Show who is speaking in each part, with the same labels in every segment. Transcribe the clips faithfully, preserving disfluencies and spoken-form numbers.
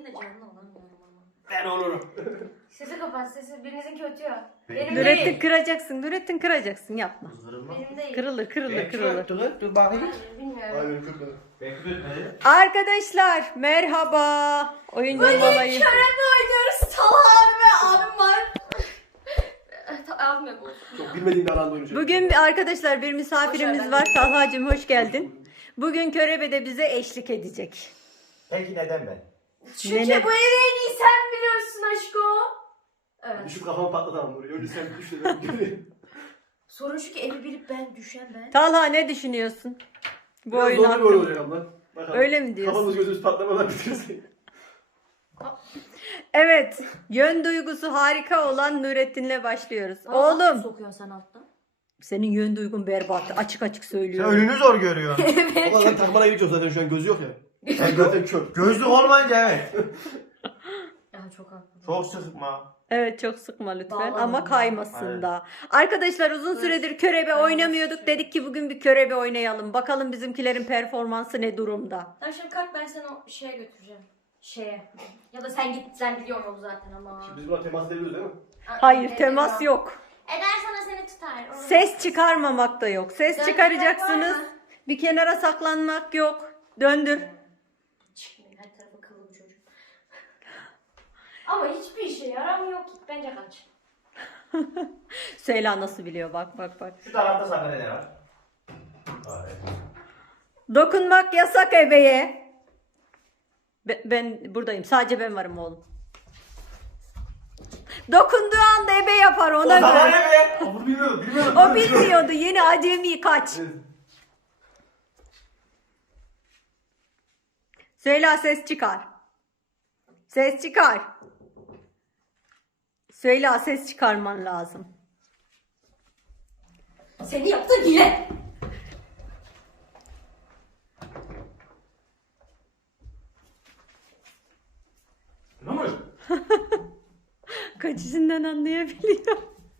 Speaker 1: de canlı olamıyorum ama.
Speaker 2: Ben olurum.
Speaker 1: Sesi kapat sesi. Birinizin kötü ya.
Speaker 2: Benim
Speaker 1: Benim
Speaker 3: Nurettin
Speaker 1: değil.
Speaker 3: kıracaksın. Nurettin kıracaksın. Yapma.
Speaker 1: Benim değil.
Speaker 3: Kırılır kırılır kırılır.
Speaker 2: Dur dur bakayım.
Speaker 1: Hayır bilmiyorum.
Speaker 4: Hayır kırmadı.
Speaker 2: Ben kırmadım.
Speaker 3: Arkadaşlar merhaba. Oyun
Speaker 1: Bugün
Speaker 3: bombalayı.
Speaker 1: körebe oynuyoruz. Talha abi ve abim var. Abim yok.
Speaker 4: Çok bilmediğim bir alanda oynayacağım.
Speaker 3: Bugün arkadaşlar bir misafirimiz
Speaker 1: Hoş
Speaker 3: var.
Speaker 1: geldin.
Speaker 3: Talhacığım hoş geldin. Bugün körebe de bize eşlik edecek.
Speaker 2: Peki neden ben?
Speaker 1: Çünkü
Speaker 3: Nene-
Speaker 1: bu evi en iyi sen biliyorsun aşko. Evet.
Speaker 4: Düşüp kafamı patlatamam buraya. Önce sen düş de ben göreyim.
Speaker 1: Sorun şu ki evi bilip ben düşen ben.
Speaker 3: Talha ne düşünüyorsun? Bu
Speaker 4: Biraz
Speaker 3: oyun
Speaker 4: zor bir oyun
Speaker 3: hakkında.
Speaker 4: olacak abla. Bakalım.
Speaker 3: Öyle mi diyorsun?
Speaker 4: Kafamız gözümüz patlamadan bitirsek.
Speaker 3: Evet. Yön duygusu harika olan Nurettin'le başlıyoruz.
Speaker 1: Aa,
Speaker 3: Oğlum.
Speaker 1: sokuyorsun sen alttan.
Speaker 3: Senin yön duygun berbat. Açık açık
Speaker 2: Sen
Speaker 3: söylüyorum.
Speaker 2: önünü zor görüyor.
Speaker 4: Ama lan takmana gerek yok zaten şu an gözü yok ya.
Speaker 2: Sen
Speaker 4: Zaten
Speaker 2: gö-
Speaker 4: kör.
Speaker 2: gözlük olmayınca evet.
Speaker 1: Ya çok haklı.
Speaker 2: Çok sıkma.
Speaker 3: Evet çok sıkma lütfen
Speaker 1: Bağlama.
Speaker 3: ama kaymasın
Speaker 2: Evet.
Speaker 3: da. Arkadaşlar uzun süredir körebe
Speaker 1: Evet.
Speaker 3: oynamıyorduk. Dedik ki bugün bir körebe oynayalım. Bakalım bizimkilerin performansı ne durumda.
Speaker 1: Tamam şimdi kalk ben seni o şeye götüreceğim. Şeye. Ya da sen git sen biliyorsun onu zaten ama.
Speaker 4: Şimdi biz buna temas edebiliyoruz değil mi?
Speaker 3: Hayır
Speaker 1: Eder
Speaker 3: temas
Speaker 1: sana.
Speaker 3: yok.
Speaker 1: Eder sana seni tutar. Onu-
Speaker 3: Ses çıkarmamak da yok. Ses
Speaker 1: Döndürmek
Speaker 3: çıkaracaksınız.
Speaker 1: var mı?
Speaker 3: Bir kenara saklanmak yok. Döndür.
Speaker 1: Çıkmayın her tarafı kıllı bu çocuk. Ama hiçbir işe yaramıyor ki. Bence kaç.
Speaker 3: Süheyla nasıl biliyor bak bak bak.
Speaker 2: Şu tarafta sende ne var? Evet.
Speaker 3: Dokunmak yasak ebeye. Be- Ben buradayım. Sadece ben varım oğlum. Dokunduğu anda ebe yapar ona
Speaker 2: O zaman
Speaker 3: göre.
Speaker 2: ne be?
Speaker 4: Aa, bunu bilmiyordum. Bilmiyordum.
Speaker 3: O bilmiyordu. Yeni acemi kaç.
Speaker 4: Evet.
Speaker 3: Süheyla ses çıkar. Ses çıkar. Süheyla ses çıkarman lazım.
Speaker 1: Seni yaptın hile.
Speaker 4: Ne olmuş?
Speaker 3: Kaçışından anlayabiliyor.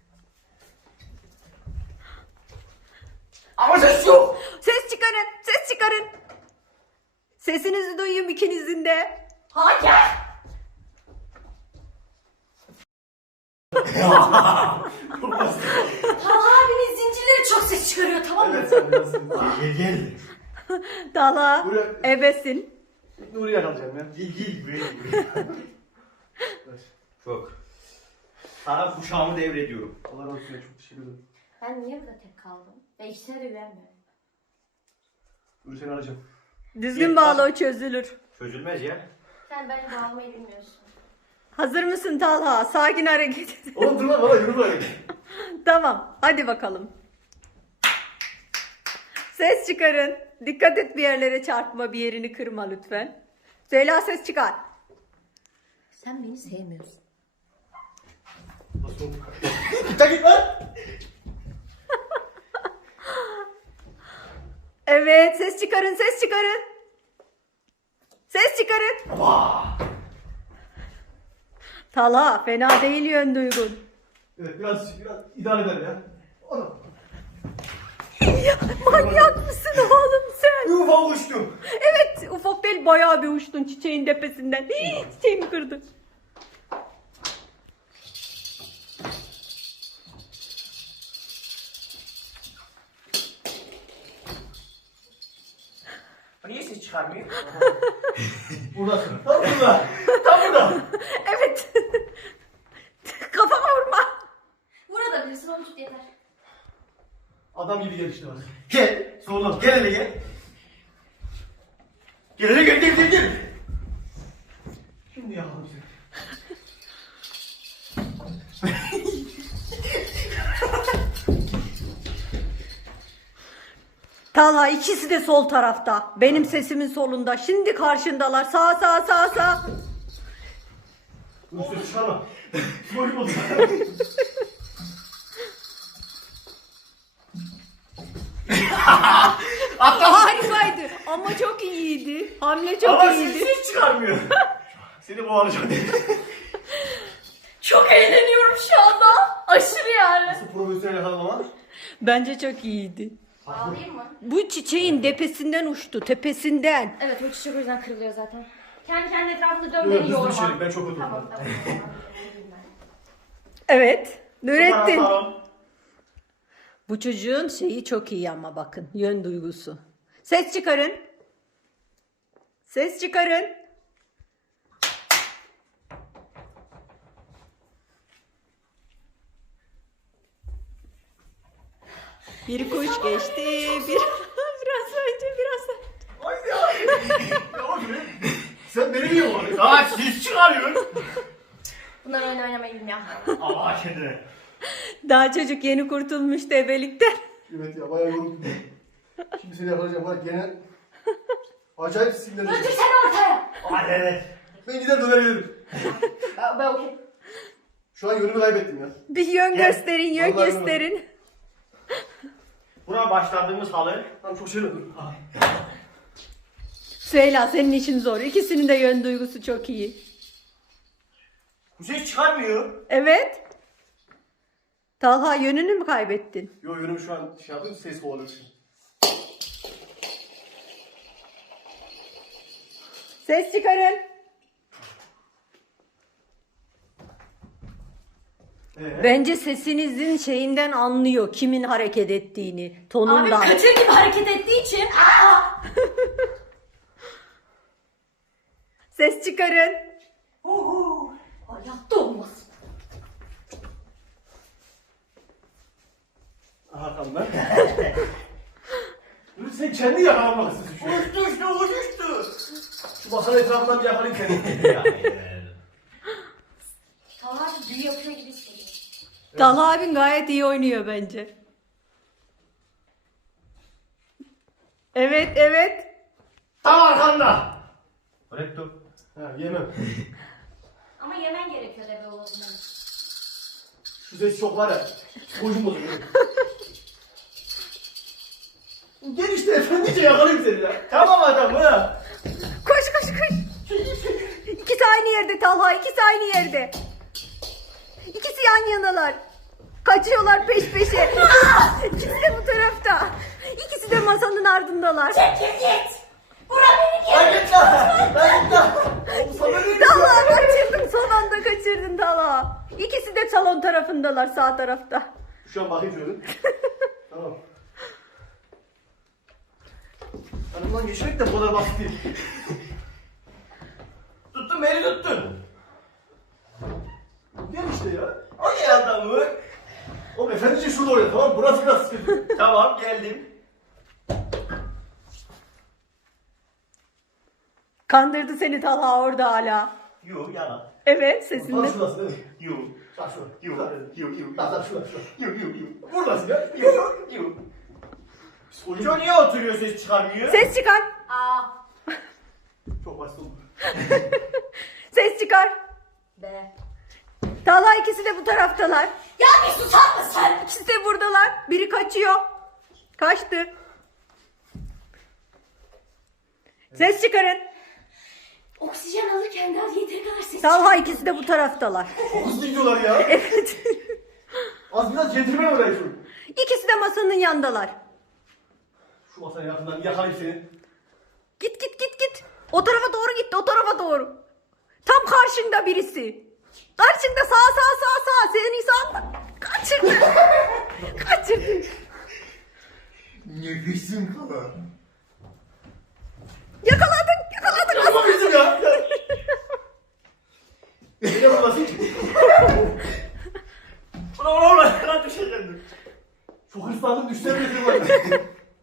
Speaker 2: Ama ses yok.
Speaker 3: Ses çıkarın. Ses çıkarın. Sesinizi duyayım ikinizin de.
Speaker 1: Hayır. Talha abinin zincirleri çok ses çıkarıyor tamam mı?
Speaker 4: Evet sen biraz.
Speaker 2: Gel gel.
Speaker 3: Dala.
Speaker 4: Buraya-
Speaker 3: Ebesin.
Speaker 4: Nuriye kalacağım ya.
Speaker 2: Gel gel buraya gel, buraya. Çok. Sana kuşağımı devrediyorum.
Speaker 4: Allah razı olsun ya, çok teşekkür ederim.
Speaker 1: Ben niye burada tek kaldım? Ve ikisine de güvenmiyorum.
Speaker 4: Nuri seni arayacağım.
Speaker 3: Düzgün bağla o çözülür.
Speaker 2: Çözülmez ya.
Speaker 1: Sen beni bağlamayı bilmiyorsun.
Speaker 3: Hazır mısın Talha? Sakin hareket et.
Speaker 4: Oğlum dur lan bana yürü buraya.
Speaker 3: Tamam. Hadi bakalım. Ses çıkarın. Dikkat et bir yerlere çarpma. Bir yerini kırma lütfen. Süheyla ses çıkar.
Speaker 1: Sen beni sevmiyorsun.
Speaker 4: Nasıl oldu?
Speaker 2: Git git lan.
Speaker 3: Evet. Ses çıkarın. Ses çıkarın. Ses çıkarın. Talha fena değil yön duygun.
Speaker 4: Evet biraz, biraz idare eder ya. Oğlum.
Speaker 3: Manyak mısın oğlum sen?
Speaker 2: Bir ufak uçtum.
Speaker 3: Evet ufak değil bayağı bir uçtun çiçeğin tepesinden. Hii, çiçeğimi kırdı.
Speaker 2: Niye ses çıkarmıyor?
Speaker 4: Buradasın. Tam burada.
Speaker 2: Tam burada.
Speaker 3: Evet. Kafama vurma.
Speaker 1: Vurabilirsin onu tut yeter.
Speaker 4: Adam gibi gel işte bak.
Speaker 2: Gel. Solum. Gel hele gel. Gel hele gel gel gel gel.
Speaker 4: Şimdi yakaladım seni.
Speaker 3: Talha ikisi de sol tarafta. Benim sesimin solunda. Şimdi karşındalar. Sağ sağ sağ sağ.
Speaker 4: Dur ses çıkarma. Boyum oldu.
Speaker 3: Harikaydı. Ama çok iyiydi. Hamle çok
Speaker 2: Ama ses,
Speaker 3: iyiydi.
Speaker 2: ses çıkarmıyor.
Speaker 4: Seni boğalacağım.
Speaker 1: Çok eğleniyorum şu anda. Aşırı yani.
Speaker 4: Nasıl profesyonel yakalama?
Speaker 3: Bence çok iyiydi.
Speaker 1: Bağlayayım mı?
Speaker 3: Bu çiçeğin tepesinden uçtu. Tepesinden.
Speaker 1: Evet o çiçek o yüzden kırılıyor zaten. Kendi kendine etrafında dön
Speaker 4: Yok,
Speaker 1: beni
Speaker 4: hızlı
Speaker 1: yorma.
Speaker 4: düşelim, ben çok oturdum.
Speaker 1: Tamam tamam.
Speaker 3: Evet. Nurettin.
Speaker 2: Tamam.
Speaker 3: Bu çocuğun şeyi çok iyi ama bakın. Yön duygusu. Ses çıkarın. Ses çıkarın. Bir kuş geçti. Bir biraz önce biraz önce.
Speaker 4: Haydi ya. Ya oğlum, sen beni niye bağırıyorsun?
Speaker 2: Aa siz çıkarıyorsun.
Speaker 1: Bunlar oyun oynamayı bilmiyor.
Speaker 2: Allah kendine.
Speaker 3: Daha çocuk yeni kurtulmuştu ebelikten.
Speaker 4: Evet ya bayağı yoruldum. Şimdi seni yakalayacağım var gene. Acayip sinirlendim.
Speaker 1: Öldürsene ortaya.
Speaker 2: Hadi evet.
Speaker 4: Ben gider dönebilirim.
Speaker 1: Ya, ben okey.
Speaker 4: Şu an yönümü kaybettim ya.
Speaker 3: Bir yön
Speaker 2: Gel.
Speaker 3: gösterin, yön
Speaker 4: Vallahi
Speaker 3: gösterin.
Speaker 2: Buna başladığımız halı.
Speaker 4: Tamam çok şeyler dur.
Speaker 3: Süheyla senin işin zor. İkisinin de yön duygusu çok iyi.
Speaker 2: Bu ses çıkarmıyor.
Speaker 3: Evet. Talha yönünü mü kaybettin?
Speaker 4: Yo yönümü şu an şey yaptım ses kovalıyor.
Speaker 3: Ses çıkarın.
Speaker 4: Ee?
Speaker 3: Bence sesinizin şeyinden anlıyor kimin hareket ettiğini,
Speaker 1: Abi
Speaker 3: tonundan.
Speaker 1: kötü gibi hareket ettiği için. Aa!
Speaker 3: Ses çıkarın.
Speaker 1: Uhu. Hayatta olmaz.
Speaker 4: Aha tamam lan. Dur sen kendi yakalanmak istiyorsun.
Speaker 2: Uçtu uçtu uçtu.
Speaker 4: Şu masanın etrafından bir yakalayayım seni.
Speaker 1: Tamam abi büyü yapıyor gibi hissediyorum.
Speaker 3: Talha abin gayet iyi oynuyor bence. Evet, evet.
Speaker 2: Tam arkanda. Bırak dur.
Speaker 4: Ha yemem.
Speaker 1: Ama yemen gerekiyor ebe oğlum.
Speaker 4: Şu ses çok var ya. Koyun bozuyor. Gel işte efendice yakalayayım seni ya.
Speaker 2: Tamam adamı.
Speaker 3: Koş koş koş. İkisi aynı yerde Talha, ikisi aynı yerde. İkisi yan yanalar. Kaçıyorlar peş peşe. Aa! İkisi de bu tarafta. İkisi de masanın ardındalar.
Speaker 1: Çekil git. Bura beni git.
Speaker 2: Ben git lan. Ben git lan.
Speaker 4: Oğlum sana ne
Speaker 3: Talha kaçırdın, son anda kaçırdın Talha. İkisi de salon tarafındalar, sağ tarafta.
Speaker 4: Şu an bakayım şöyle. Tamam. Yanımdan geçmek de bu kadar basit değil.
Speaker 2: Tuttun beni tuttun.
Speaker 4: Gel işte ya.
Speaker 2: O ne adamı?
Speaker 4: Oğlum efendice şurada oraya tamam mı? Burası biraz sıkıntı.
Speaker 2: Tamam geldim.
Speaker 3: Kandırdı seni Talha orada hala.
Speaker 2: Yu yalan.
Speaker 3: Evet,
Speaker 4: Tam
Speaker 3: sesinde.
Speaker 4: şurası değil mi?
Speaker 2: Yu.
Speaker 4: Bak şurada.
Speaker 2: Yu. Yu yu yu.
Speaker 4: Bak bak şurada şurada.
Speaker 2: Yu yu yu.
Speaker 4: Burası ya.
Speaker 2: Yu yu.
Speaker 4: Psikolojik
Speaker 2: Şu niye oturuyor ses çıkarmıyor?
Speaker 3: Ses çıkar.
Speaker 1: Aa.
Speaker 4: çok basit oldu.
Speaker 3: Ses çıkar.
Speaker 1: Be.
Speaker 3: Talha ikisi de bu taraftalar.
Speaker 1: Ya bir susar mısın?
Speaker 3: İkisi de buradalar. Biri kaçıyor. Kaçtı. Ses çıkarın.
Speaker 1: Oksijen alırken daha yeteri kadar ses
Speaker 3: Talha ikisi de bu taraftalar.
Speaker 4: Çok hızlı gidiyorlar ya.
Speaker 3: Evet.
Speaker 4: Az biraz centilmen oraya şu.
Speaker 3: İkisi de masanın yandalar.
Speaker 4: Şu masanın yakından yakalayayım seni.
Speaker 3: Git git git git. O tarafa doğru gitti, o tarafa doğru. Tam karşında birisi. Karşında sağ sağ sağ sağ. Seni sağ. Kaçırdı. Kaçırdı.
Speaker 2: Nefesim kalır.
Speaker 3: Yakaladın, yakaladın.
Speaker 4: Ama bizim ya. ya. Ne yapmasın ki?
Speaker 2: Ulan ulan ulan lan düşeceğim.
Speaker 4: Çok hırslandım düşsem de seni var.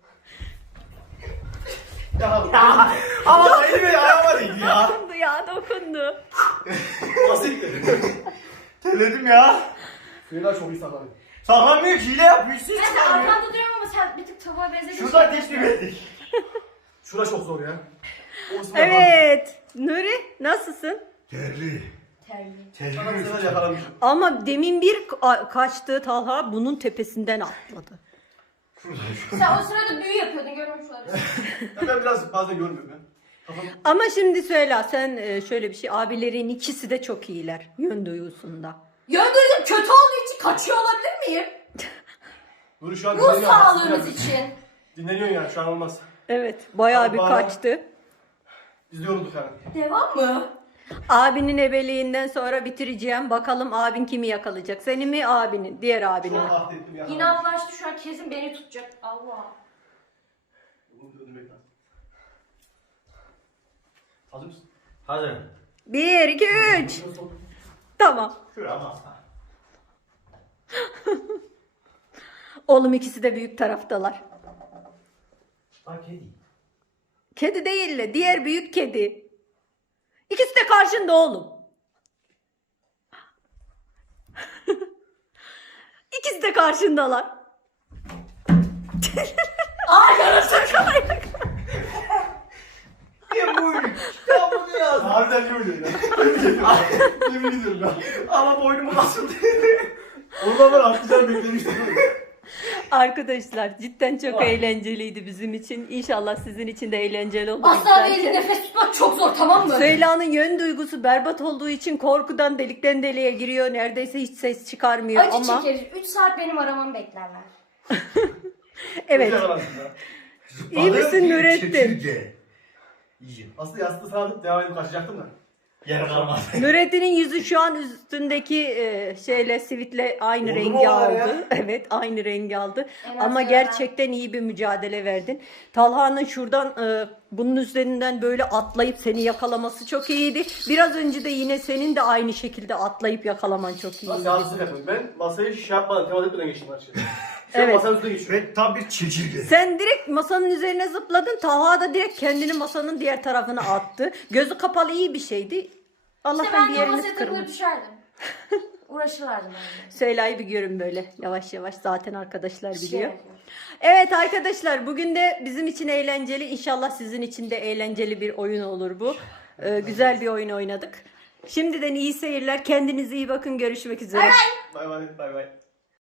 Speaker 4: Ya
Speaker 2: Ya ama elime ayağıma değdi ya.
Speaker 3: Dokundu ya, dokundu.
Speaker 4: basitti.
Speaker 2: Terledim ya.
Speaker 4: Suyuna çok iyi saklanıyor.
Speaker 2: Saklamıyor ki hile yapıyor. Siz
Speaker 1: Ben de
Speaker 2: çıkarmıyor.
Speaker 1: arkanda duruyorum ama sen bir tık tavuğa benzediyorsun.
Speaker 2: Şuradan teslim ettik.
Speaker 4: Şura çok zor ya. O kısmı
Speaker 3: Evet. Nuri nasılsın?
Speaker 2: Terli.
Speaker 1: Terli.
Speaker 4: Sana bir sefer yakalamışım.
Speaker 3: Ama demin bir ka- kaçtı Talha bunun tepesinden atladı.
Speaker 1: Sen o sırada büyü yapıyordun görmüş olabilirsin.
Speaker 4: Ben biraz bazen görmüyorum ya. Kafam
Speaker 3: Ama şimdi söyle sen e, şöyle bir şey, abilerin ikisi de çok iyiler yön duyusunda.
Speaker 1: Yön duydum kötü olduğu için kaçıyor olabilir miyim?
Speaker 4: Nuri şu an
Speaker 1: Ruh
Speaker 4: dinleniyor.
Speaker 1: sağlığınız
Speaker 4: Biraz
Speaker 1: için.
Speaker 4: Dinleniyorsun yani şu an olmaz.
Speaker 3: Evet bayağı
Speaker 4: Abi
Speaker 3: bir
Speaker 4: bana-
Speaker 3: kaçtı.
Speaker 4: Biz de yorulduk yani.
Speaker 1: Devam mı?
Speaker 3: Abinin ebeliğinden sonra bitireceğim. Bakalım abin kimi yakalayacak? Seni mi abinin? Diğer abini mi?
Speaker 4: Çok ahdettim ya.
Speaker 1: İnatlaştı şu an kesin beni tutacak. Allah.
Speaker 4: Bunu döndürmek lazım. Hazır mısın?
Speaker 2: Hadi.
Speaker 3: Bir, iki, üç.
Speaker 4: Bunu sok.
Speaker 3: Tamam.
Speaker 2: Şuraya ama.
Speaker 3: Oğlum ikisi de büyük taraftalar.
Speaker 2: Bak kedi.
Speaker 3: Kedi değil de diğer büyük kedi. İkisi de karşında oğlum. İkisi de karşındalar.
Speaker 1: Arkadaşlar.
Speaker 2: Niye boynum? Ya bu ne yazdı?
Speaker 4: Harbiden niye öyle ya? Yemin ediyorum ya.
Speaker 2: Ama boynumu kasıldı.
Speaker 4: Oradan ben atlayacağını beklemiştim.
Speaker 3: Arkadaşlar cidden çok eğlenceliydi bizim için. İnşallah sizin için de eğlenceli olur.
Speaker 1: Asla
Speaker 3: izlerken.
Speaker 1: belli nefes tutmak çok zor, tamam mı?
Speaker 3: Süheyla'nın yön duygusu berbat olduğu için korkudan delikten deliğe giriyor. Neredeyse hiç ses çıkarmıyor
Speaker 1: Acı
Speaker 3: ama.
Speaker 1: çekeriz. üç saat benim aramamı beklerler.
Speaker 3: Evet. İyi misin Nurettin?
Speaker 2: İyiyim.
Speaker 4: Aslında yastığı sağladık devam edip kaçacaktım da.
Speaker 2: Yer kalmadı.
Speaker 3: Nurettin'in yüzü şu an üstündeki e, şeyle sivitle aynı
Speaker 4: Oldu mu
Speaker 3: rengi
Speaker 4: onlar
Speaker 3: aldı.
Speaker 4: ya?
Speaker 3: Evet, aynı rengi aldı.
Speaker 1: En
Speaker 3: Ama
Speaker 1: azından-
Speaker 3: gerçekten iyi bir mücadele verdin. Talha'nın şuradan e, bunun üzerinden böyle atlayıp seni yakalaması çok iyiydi. Biraz önce de yine senin de aynı şekilde atlayıp yakalaman çok
Speaker 4: Nasıl
Speaker 3: iyiydi.
Speaker 4: yalnızlık yapıyorum. Ben masayı şey yapmadan, temas etmeden geçtim her şeyi. Şu
Speaker 3: Evet.
Speaker 4: evet. Masanın üstüne geçiyorum.
Speaker 2: Ve tam bir çekirge.
Speaker 3: Sen direkt masanın üzerine zıpladın. Talha da direkt kendini masanın diğer tarafına attı. Gözü kapalı iyi bir şeydi.
Speaker 1: İşte
Speaker 3: Allah'tan
Speaker 1: ben
Speaker 3: bir
Speaker 1: de
Speaker 3: yeriniz
Speaker 1: masaya takılır
Speaker 3: kırmış.
Speaker 1: düşerdim. Uğraşırlardım yani.
Speaker 3: Süheyla'yı bir görün böyle yavaş yavaş, zaten arkadaşlar
Speaker 1: Şey
Speaker 3: biliyor.
Speaker 1: yapıyor.
Speaker 3: Evet arkadaşlar, bugün de bizim için eğlenceli, inşallah sizin için de eğlenceli bir oyun olur bu. Ee, güzel bir oyun oynadık. Şimdiden iyi seyirler, kendinize iyi bakın, görüşmek üzere.
Speaker 4: Bay bay bay bay.